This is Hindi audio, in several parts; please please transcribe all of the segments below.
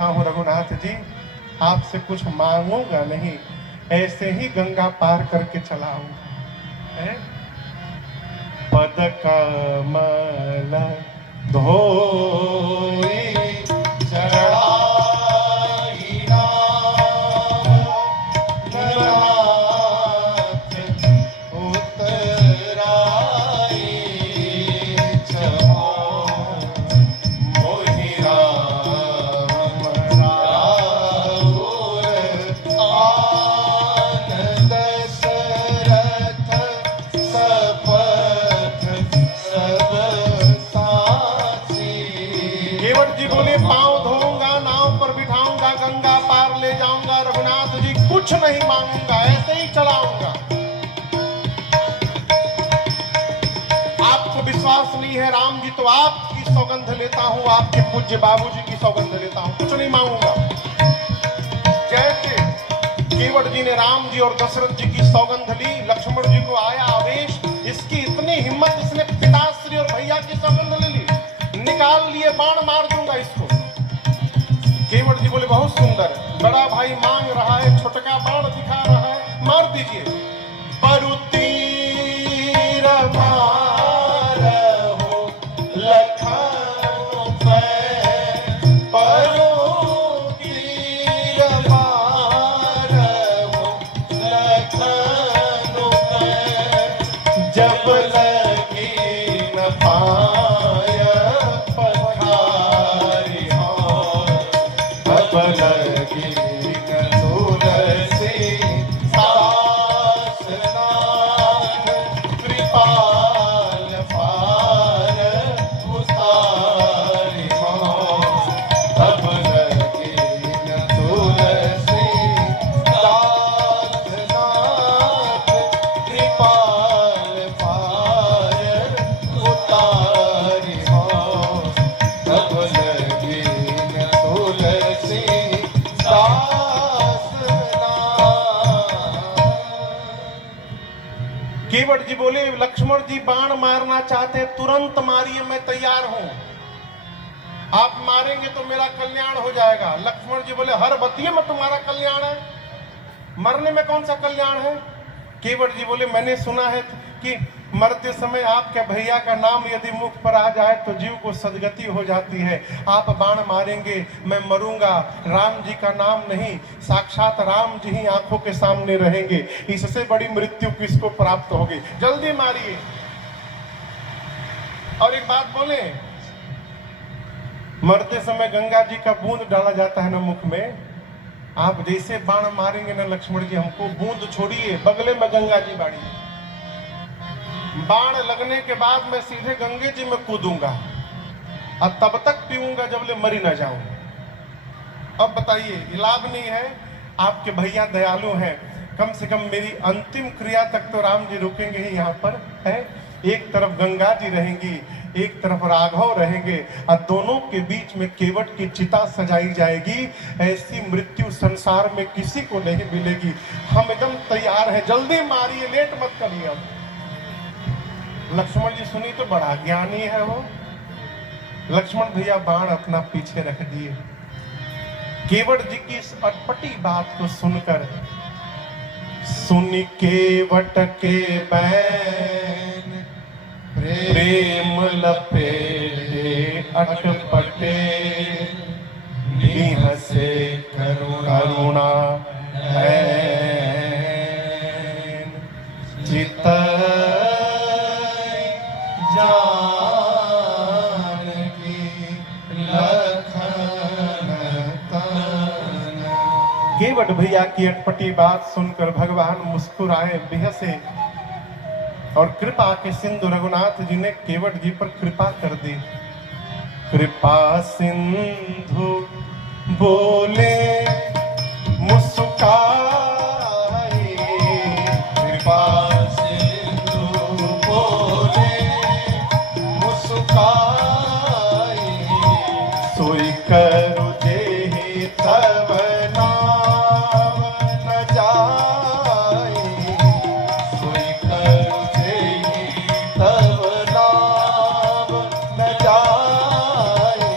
हूँ रघुनाथ जी, आपसे कुछ मांगूंगा नहीं, ऐसे ही गंगा पार करके चला आऊंगा। पद कमल धोई चढ़ाई नाथ उतराई चहो मोहि राम राउर आन दशरथ सपथ सब साची। केवट जी बोले पांव धोऊंगा, नाव पर बिठाऊंगा, गंगा पार ले जाऊंगा, रघुनाथ जी कुछ नहीं मांगूंगा, ऐसे ही चलाऊंगा। आपको विश्वास नहीं है राम जी, तो आपकी सौगंध लेता हूं, आपके पूज्य बाबूजी की सौगंध लेता हूं, कुछ नहीं मांगूंगा। जैसे केवट जी ने राम जी और दशरथ जी की सौगंध ली, लक्ष्मण जी को आया आवेश, इसकी इतनी हिम्मत, इसने पिताश्री और भैया की सौगंध ले ली, निकाल लिए बाण, मार दूंगा इसको। केवट जी बोले बहुत सुंदर, बड़ा भाई मांग रहा है, छोटका बाण दिखा रहा है, मार दीजिए। परु तीर मारहु लखन पे, परु तीर मारहु लखन पे, जब लगी न पाय पखारी हो, तब लगी न तुलसी सास नाथ, कृपाल पार उतारी हो, तब लगी न तुलसी सास नाथ, कृपाल पार उतारी हो, तब लगी न तुलसी सास नाथ। केवट जी बोले लक्ष्मण जी बाण मारना चाहते, तुरंत मारिए, मैं तैयार हूं, आप मारेंगे तो मेरा कल्याण हो जाएगा। लक्ष्मण जी बोले हर बतिये में तुम्हारा कल्याण है, मरने में कौन सा कल्याण है। केवट जी बोले मैंने सुना है कि मरते समय आपके भैया का नाम यदि मुख पर आ जाए तो जीव को सदगति हो जाती है, आप बाण मारेंगे, मैं मरूंगा, राम जी का नाम नहीं, साक्षात राम जी ही आंखों के सामने रहेंगे, इससे बड़ी मृत्यु किसको प्राप्त होगी, जल्दी मारिए। और एक बात बोले, मरते समय गंगा जी का बूंद डाला जाता है ना मुख में, आप जैसे बाण मारेंगे ना लक्ष्मण जी, हमको बूंद छोड़िए, बगले में गंगा जी बाड़ी, बाण लगने के बाद मैं सीधे गंगे जी में कूदूंगा और तब तक पीऊंगा जब ले मरी ना जाऊं। अब बताइए, लाभ नहीं है, आपके भैया दयालु हैं, कम से कम मेरी अंतिम क्रिया तक तो राम जी रुकेंगे ही यहाँ पर है। एक तरफ गंगा जी रहेंगी, एक तरफ राघव रहेंगे, और दोनों के बीच में केवट की चिता सजाई जाएगी। ऐसी मृत्यु संसार में किसी को नहीं मिलेगी। हम एकदम तैयार हैं, जल्दी मारिए, लेट मत करिए। अब लक्ष्मण जी सुनी तो बड़ा ज्ञानी है वो, लक्ष्मण भैया बाण अपना पीछे रख दिए। केवट जी की इस अटपटी बात को सुनकर, सुन केवट के बैन प्रेम लपेटे अटपटे, निह से करुणा है चित जानकी लखन तन। केवट भैया की अटपटी बात सुनकर भगवान मुस्कुराए, बिहसे, और कृपा के सिंधु रघुनाथ जी ने केवट जी पर कृपा कर दी। कृपा सिंधु बोले मुस्काई, कृपा सिंधु बोले मुस्काई, सोई करु जेहि तब नाम न जाई, सोई करु जेहि तब नाम न जाई,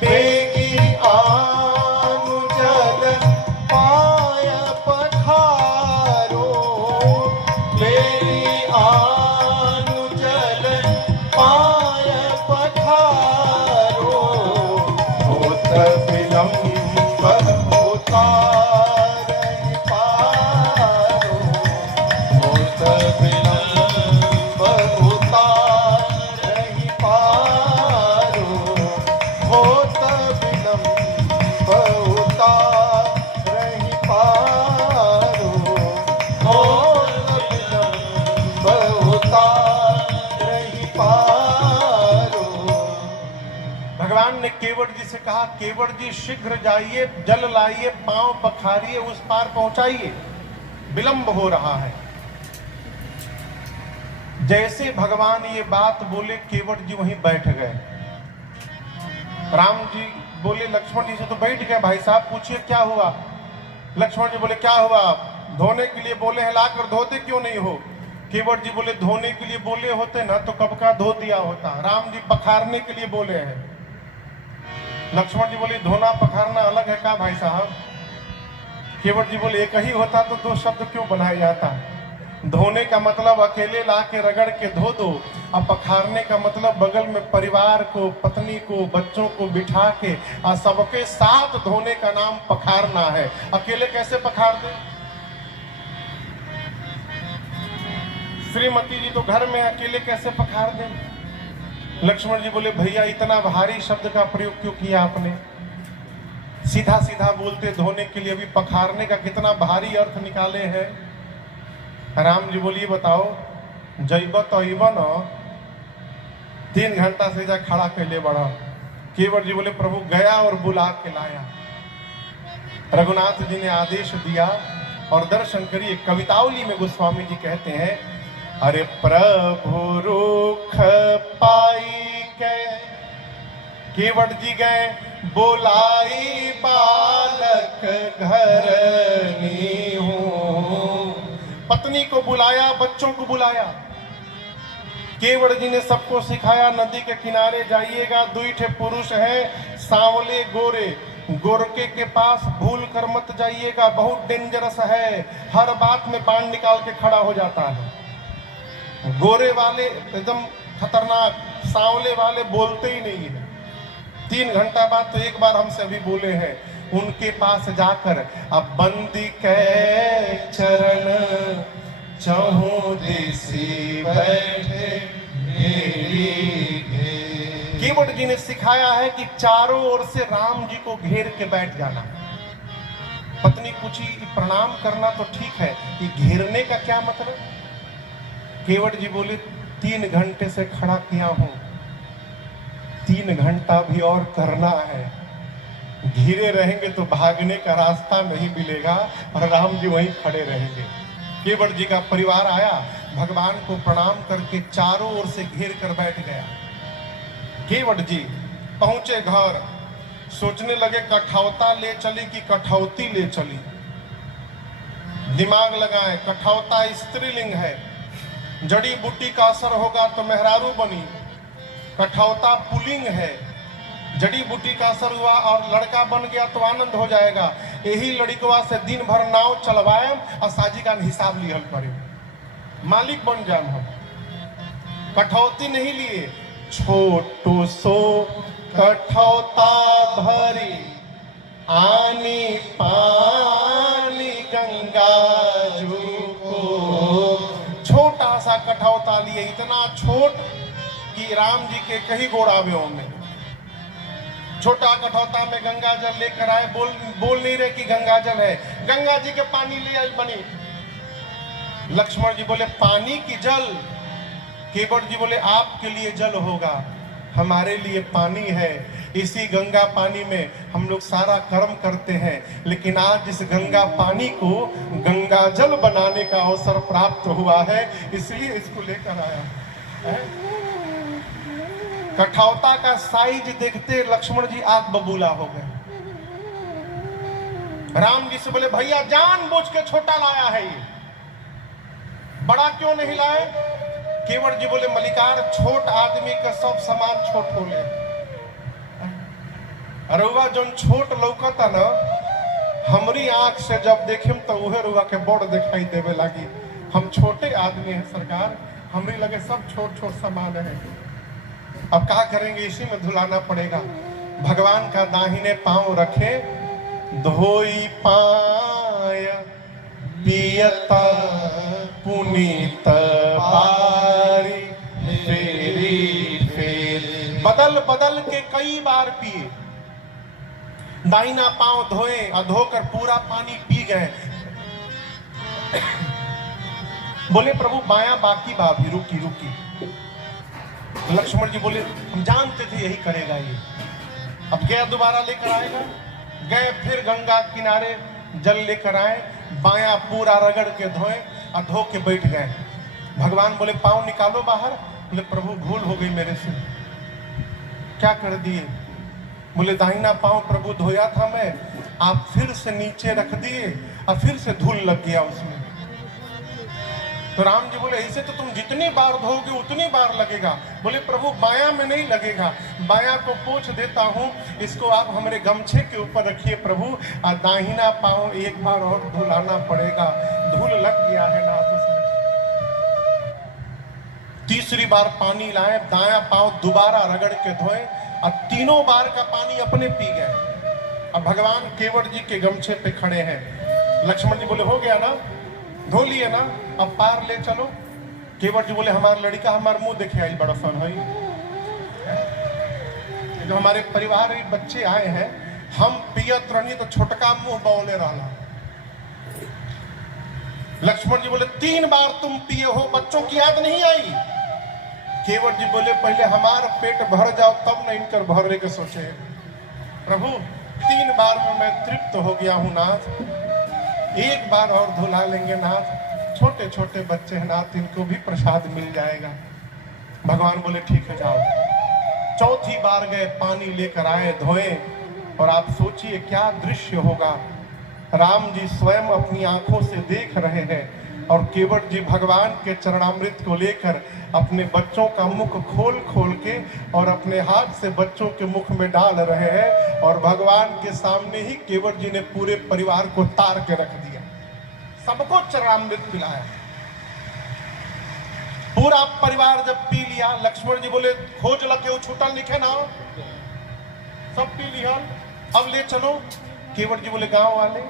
बेगी आ विलंब होता रही पारो, होत विलंब होता रही पारो, होत विलंब होता रही पारो, होत विलंब होता रही पारो। भगवान ने केवट जी से कहा, केवट जी शीघ्र जाइए, जल लाइए, पांव पखारिए, उस पार पहुंचाइए, विलंब हो रहा है। जैसे भगवान ये बात बोले, केवट जी वहीं बैठ गए। राम जी बोले लक्ष्मण जी से, तो बैठ गए भाई साहब, पूछिए क्या हुआ। लक्ष्मण जी बोले क्या हुआ, धोने के लिए बोले हैं, लाकर धोते क्यों नहीं हो। केवट जी बोले धोने के लिए बोले होते ना तो कब का धो दिया होता। राम जी पखारने के लिए बोले हैं। लक्ष्मण जी बोले धोना पखारना अलग है का भाई साहब। केवट जी बोले एक ही होता तो दो शब्द क्यों बनाया जाता। धोने का मतलब अकेले ला के रगड़ के धो दो, अब पखारने का मतलब बगल में परिवार को, पत्नी को, बच्चों को बिठा के और सबके साथ धोने का नाम पखारना है। अकेले कैसे पखार दे। श्रीमती जी तो घर में, अकेले कैसे पखार दे। लक्ष्मण जी बोले भैया इतना भारी शब्द का प्रयोग क्यों किया आपने, सीधा सीधा बोलते धोने के लिए, अभी पखारने का कितना भारी अर्थ निकाले हैं। राम जी बोलिए बताओ, जैबत अइबन 3 घंटा से जा खड़ा कैले बड़ा। केवट जी बोले प्रभु गया और बुला के लाया। रघुनाथ जी ने आदेश दिया और दर्शन करिए। कवितावली में गोस्वामी जी कहते हैं, अरे प्रभु रुख पाई के केवट जी गए, बोलाई बालक घर हूं। पत्नी को बुलाया, बच्चों को बुलाया। केवट जी ने सबको सिखाया, नदी के किनारे जाइएगा, 2 पुरुष हैं, सांवले गोरे, गोरके के पास भूल कर मत जाइएगा, बहुत डेंजरस है, हर बात में बाण निकाल के खड़ा हो जाता है। गोरे वाले एकदम खतरनाक, सांवले वाले बोलते ही नहीं है। 3 घंटा बाद तो एक बार हमसे अभी बोले हैं, उनके पास जाकर अब बंदी के चरण चहु दिसी बैठे मेरी घेर। केवट जी ने सिखाया है कि चारों ओर से राम जी को घेर के बैठ जाना। पत्नी पूछी प्रणाम करना तो ठीक है, ये घेरने का क्या मतलब। केवट जी बोले 3 घंटे से खड़ा किया हूं, 3 घंटा भी और करना है। घिरे रहेंगे तो भागने का रास्ता नहीं मिलेगा और राम जी वहीं खड़े रहेंगे। केवट जी का परिवार आया, भगवान को प्रणाम करके चारों ओर से घेर कर बैठ गया। केवट जी पहुंचे घर, सोचने लगे कठौता ले चली कि कठौती ले चली। दिमाग लगाए, कठौता स्त्रीलिंग है, जड़ी बूटी का असर होगा तो मेहरारू बनी। कठौता पुलिंग है, जड़ी बूटी का असर हुआ और लड़का बन गया तो आनंद हो जाएगा। यही लड़कवा से दिन भर नाव चलवाए और साजी का हिसाब लिहल करे, मालिक बन जाए हम। कठौती नहीं लिए, छोटो सो कठौता भरी, आनी पानी गंगा जू को। छोटा सा कठौता लिए, इतना छोट कि राम जी के कहीं गोड़ावे में। छोटा कठौता में गंगा जल लेकर आए, बोल नहीं रहे कि गंगा जल है, गंगा जी के पानी ले आई बनी। लक्ष्मण जी बोले पानी की जल। केवट जी बोले आपके लिए जल होगा, हमारे लिए पानी है। इसी गंगा पानी में हम लोग सारा कर्म करते हैं, लेकिन आज इस गंगा पानी को गंगा जल बनाने का अवसर प्राप्त हुआ है, इसलिए इसको लेकर आया है। कठौता का साइज देखते लक्ष्मण जी आग बबूला हो गए। राम जी से बोले भैया जानबूझ के छोटा लाया है, ये बड़ा क्यों नहीं लाए। केवट जी बोले मलिकार छोट आदमी का सब सामान छोट हो ले। रुआ जोन छोट लौकता न, हमारी आंख से जब देखेम तो उहे रुआ के बड़ दिखाई देवे लगी। हम छोटे आदमी हैं सरकार, हमारी लगे सब छोट छोट सामान है। अब क्या करेंगे, इसी में धुलाना पड़ेगा। भगवान का दाहिने पांव रखे, धोई पाय पियता पुनीत बारी, फेरी फेरी, बदल बदल के कई बार पिए। दाहिना पांव धोए और धोकर पूरा पानी पी गए। बोले प्रभु बायां बाकी भाभी, रुकी रुकी। लक्ष्मण जी बोले हम जानते थे यही करेगा ये। अब गया दोबारा लेकर आएगा। गए फिर गंगा किनारे जल लेकर आए, बायां पूरा रगड़ के धोए और धो के बैठ गए। भगवान बोले पांव निकालो बाहर। बोले प्रभु भूल हो गई मेरे से। क्या कर दिए? बोले दाहिना पांव प्रभु धोया था मैं, आप फिर से नीचे रख दिए और फिर से धूल लग गया उसमें। तो राम जी बोले ऐसे तो तुम जितनी बार धोगे उतनी बार लगेगा। बोले प्रभु बायां में नहीं लगेगा, बायां को पोंछ देता हूं, इसको आप हमारे गमछे के ऊपर रखिए प्रभु, और दाहिना पांव एक बार और धुलाना पड़ेगा। धूल लग गया है नाथ उसमें। तीसरी बार पानी लाए, दायां पांव दोबारा रगड़ के धोए और तीनों बार का पानी अपने पी गए। अब भगवान केवट जी के गमछे पे खड़े हैं। लक्ष्मण जी बोले हो गया ना, धो लिए ना, अब पार ले चलो। केवट जी बोले हमारा लड़का हमारा मुंह देखे आई बड़ा फन है। जो हमारे परिवार में बच्चे आए हैं, हम पियत रहनी तो छोटका मुंह बौले रहना। लक्ष्मण जी बोले 3 बार तुम पिए हो, बच्चों की याद नहीं आई? केवट जी बोले पहले हमारा पेट भर जाओ तब न इनकर भरने के सोचे। प्रभु 3 बार में मैं तृप्त हो गया हूं नाथ, एक बार और धुला लेंगे नाथ, छोटे छोटे बच्चे हैं नाथ, इनको भी प्रसाद मिल जाएगा। भगवान बोले ठीक है जाओ। चौथी बार गए, पानी लेकर आए, धोए, और आप सोचिए क्या दृश्य होगा। राम जी स्वयं अपनी आंखों से देख रहे हैं और केवट जी भगवान के चरणामृत को लेकर अपने बच्चों का मुख खोल खोल के और अपने हाथ से बच्चों के मुख में डाल रहे हैं, और भगवान के सामने ही केवट जी ने पूरे परिवार को तार के रख दिया, सबको चरणामृत पिलाया। पूरा परिवार जब पी लिया, लक्ष्मण जी बोले खोज लके छूटल लिखे ना, सब पी लिया, अब ले चलो। केवट जी बोले गांव वाले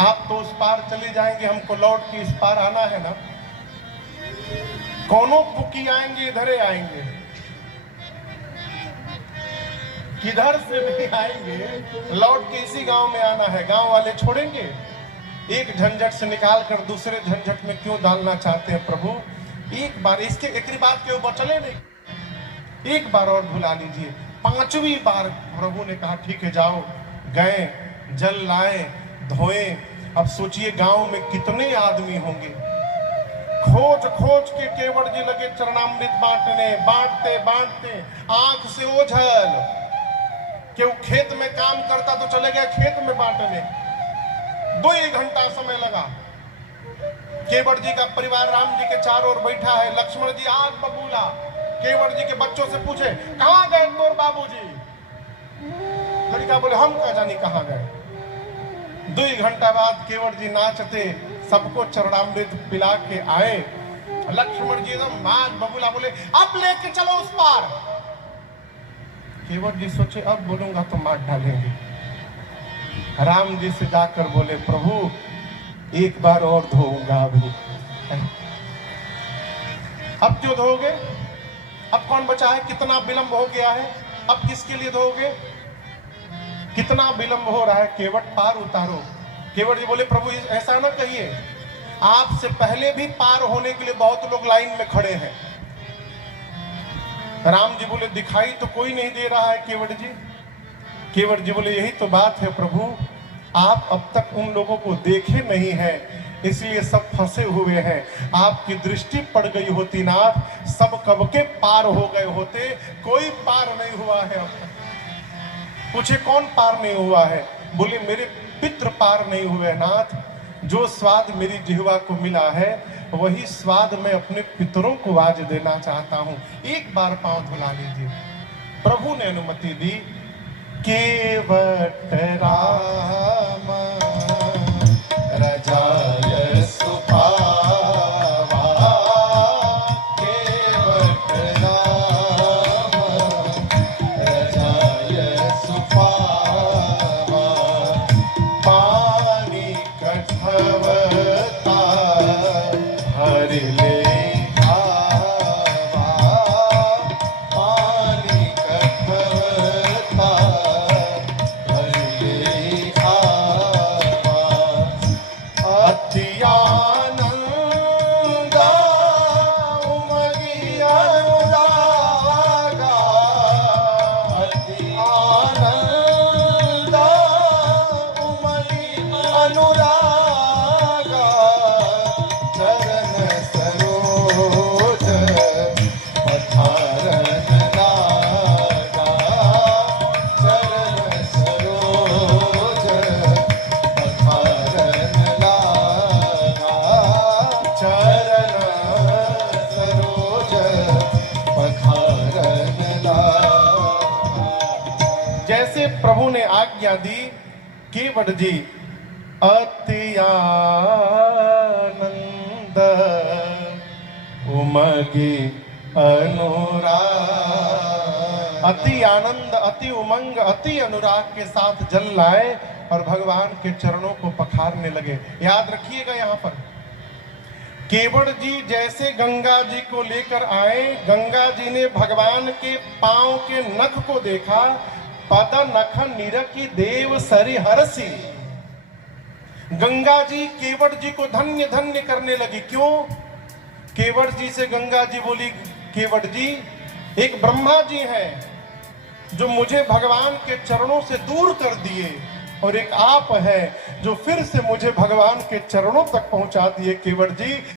आप तो उस पार चले जाएंगे, हमको लौट के इस पार आना है ना, कौनों पुकी आएंगे इधर ही आएंगे, किधर से भी आएंगे, लौट के इसी गांव में आना है। गांव वाले छोड़ेंगे? एक झंझट से निकाल कर दूसरे झंझट में क्यों डालना चाहते हैं प्रभु? एक बार इसके एक बात के ऊपर चले नहीं, एक बार और भुला लीजिए। 5वीं बार प्रभु ने कहा ठीक है जाओ। गए, जल लाए, धोए। अब सोचिए गांव में कितने आदमी होंगे। खोज खोज के केवट जी लगे चरणामृत बांटने, बांटते बांटते आंख से ओझल। कि वो खेत में काम करता तो चले गए खेत में बांटने, 2 घंटा समय लगा। केवट जी का परिवार राम जी के चारों ओर बैठा है। लक्ष्मण जी आग बबूला, केवट जी के बच्चों से पूछे कहां गए तोर बाबूजी? लड़का बोले हम क्या जानी कहां गए। 2 घंटा बाद केवट जी नाचते सबको चरणामृत पिला के आए। लक्ष्मण जी एकदम आग बबूला बोले अब लेके चलो उस पार। केवट जी सोचे अब बोलूंगा तो मार डालेंगे। राम जी से जाकर बोले प्रभु एक बार और धोऊंगा अभी। अब क्यों धोगे? अब कौन बचा है? कितना विलंब हो गया है, अब किसके लिए धोगे? कितना विलंब हो रहा है? केवट पार उतारो। केवट जी बोले प्रभु ऐसा ना कहिए, आपसे पहले भी पार होने के लिए बहुत लोग लाइन में खड़े हैं। राम जी बोले दिखाई तो कोई नहीं दे रहा है केवट जी। केवट जी बोले यही तो बात है प्रभु, आप अब तक उन लोगों को देखे नहीं है, इसलिए सब फंसे हुए हैं। आपकी दृष्टि पड़ गई होती नाथ, सब कब के पार हो गए होते। कोई पार नहीं हुआ है अब तक। पूछे कौन पार नहीं हुआ है? बोले मेरे पितृ पार नहीं हुए नाथ। जो स्वाद मेरी जिह्वा को मिला है वही स्वाद मैं अपने पितरों को आज देना चाहता हूं। एक बार पांव धुला लीजिए। प्रभु ने अनुमति दी। केवट राम रजाय सुभावा, केवट राम सुपावा पानी कठवता भर ले आवा पानी कठवता भर ले आवा अति आनंद उमगी अनुरागा अति आनंद उमगी अनुरागा चरण सरोज पठारन लागा चरण सरोज पठारन लागा चरण सरोज पठारन लागा। जैसे प्रभु ने आज्ञा दी केवट जी अति आनंद उमगी अनुराग अति आनंद अति उमंग अति अनुराग के साथ जल लाए और भगवान के चरणों को पखारने लगे। याद रखिएगा यहाँ पर केवट जी जैसे गंगा जी को लेकर आए, गंगा जी ने भगवान के पांव के नख को देखा। पद नख निरखि देव सरि हरसी। गंगा जी केवट जी को धन्य धन्य करने लगी। क्यों? केवट जी से गंगा जी बोली, केवट जी एक ब्रह्मा जी हैं जो मुझे भगवान के चरणों से दूर कर दिए, और एक आप है जो फिर से मुझे भगवान के चरणों तक पहुंचा दिए। केवट जी